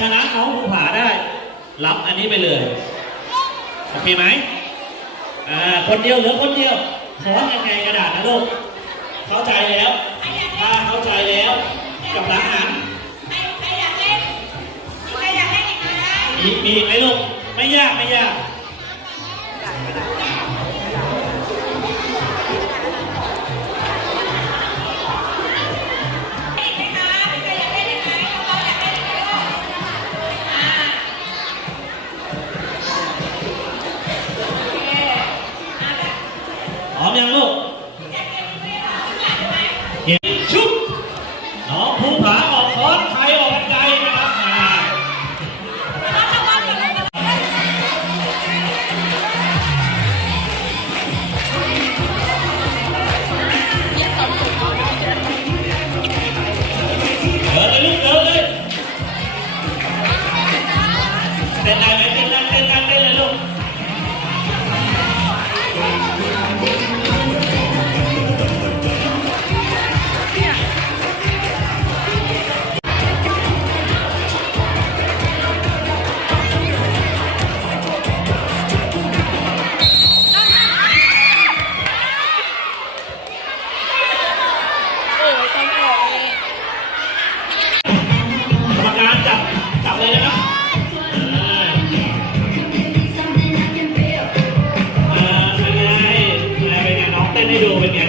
ชนะน้องภูผาได้รับอันนี้ไปเลยโอเคไหมคนเดียวเหลือคนเดียวขอยังไงกระดาษนะลูกเข้าใจแล้วถ้าเข้าใจแล้วกับหลังหันใครอยากเล่นอีกนะมีไหมลูกไม่ยากพร้อมยังลูกเก็บชุบน้องภูผาออกค้อนใครออกใจนะครับเดินเลยลูกเดินเลยเต้นได้ไหมเต้นเลยลูกจับเลยนะครับเป็นไงน้องเต้นให้ดูเป็นไง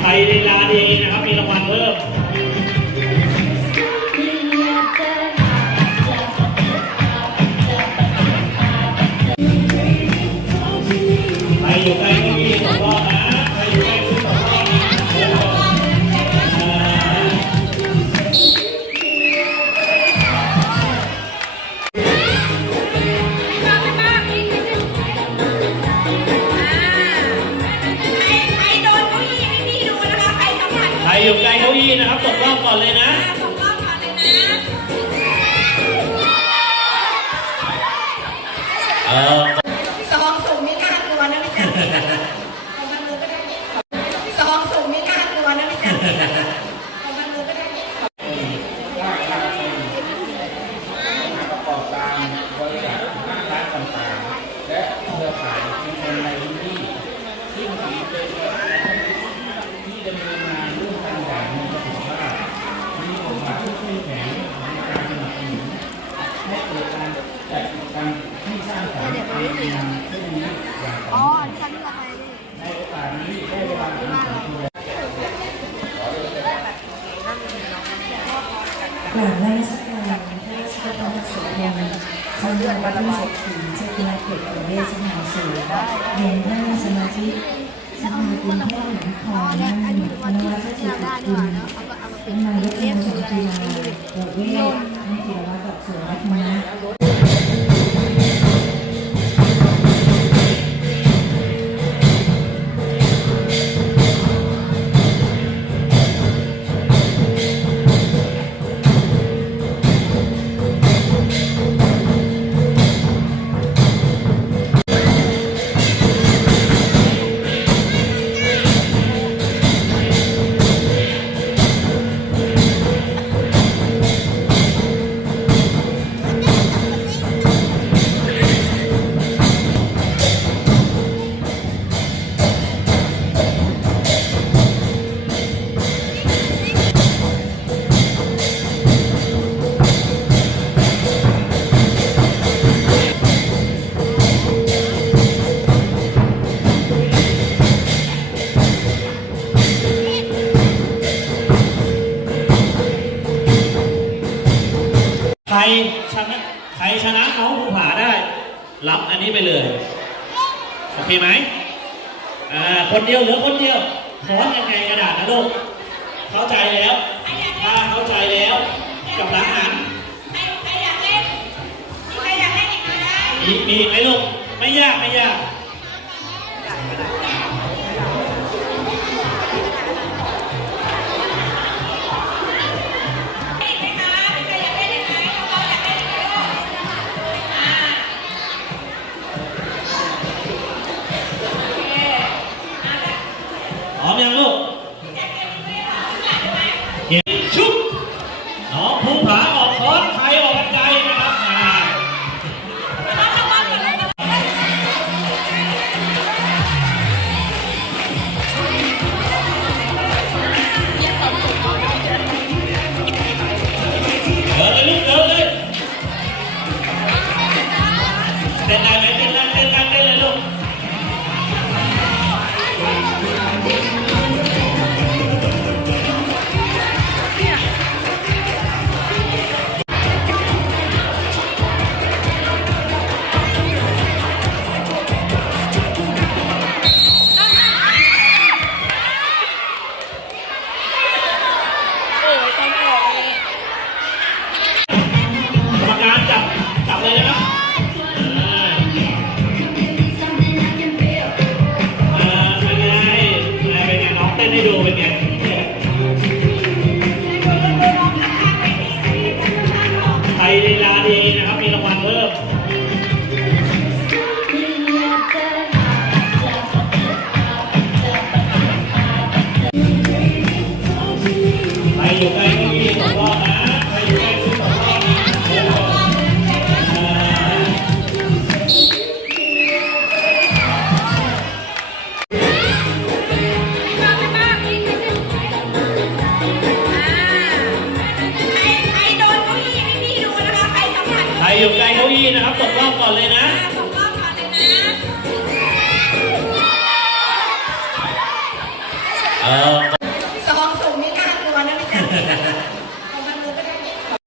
ใครลีลาดีนะครับมีรางวัลเพิ่มใครอยู่ใกล้ก็มีสองรอบนะใครอยู่ใกล้ก็สองรอบใครอยู่ใกล้เก้าอี้นะครับตกรอบก่อนเลยนะซองสูงไม่กล้ากลัวนะพี่จันซองสูงไม่กล้ากลัวนะพี่จันประกอบการบริษัทห้างร้านต่างๆและเครือข่ายชุมชนในพื้นที่ที่ถือเป็นที่ดำเนินงานร่วมกันอย่างมีประสิทธิภาพมีบทบาทที่เข้มแข็งในการสนับสนุนให้เกิดการจัดกิจกรรมที่สร้างสรรค์ในงานเช่นนี้อย่างต่อเนื่องในโอกาสนี้ได้เวลาถึงสมควรกราบนมัสการพระราชทานสุขยังทางวัดพระเศรษฐีเจ้าคณะเขตประเวศสมาสูรเรียนท่านสมาชิกสภากรุงเทพมหานครท่านนวัฒน์จิตกุลท่านนายกองค์การกีฬาประเวศท่านธีรวัฒน์ดอกสวนรัตนะใครชนะน้องภูผาได้รับอันนี้ไปเลยโอเคไหมคนเดียวเหลือคนเดียวขอยังไงกระดาษนะลูกเข้าใจแล้วถ้าเข้าใจแล้วกับหลังหันใครอยากเล่นอีกนะมีไหมลูกไม่ยากพร้อมยังลูก พี่นะครับตกรอบก่อนเลยนะ ตกรอบก่อนเลยนะ โอ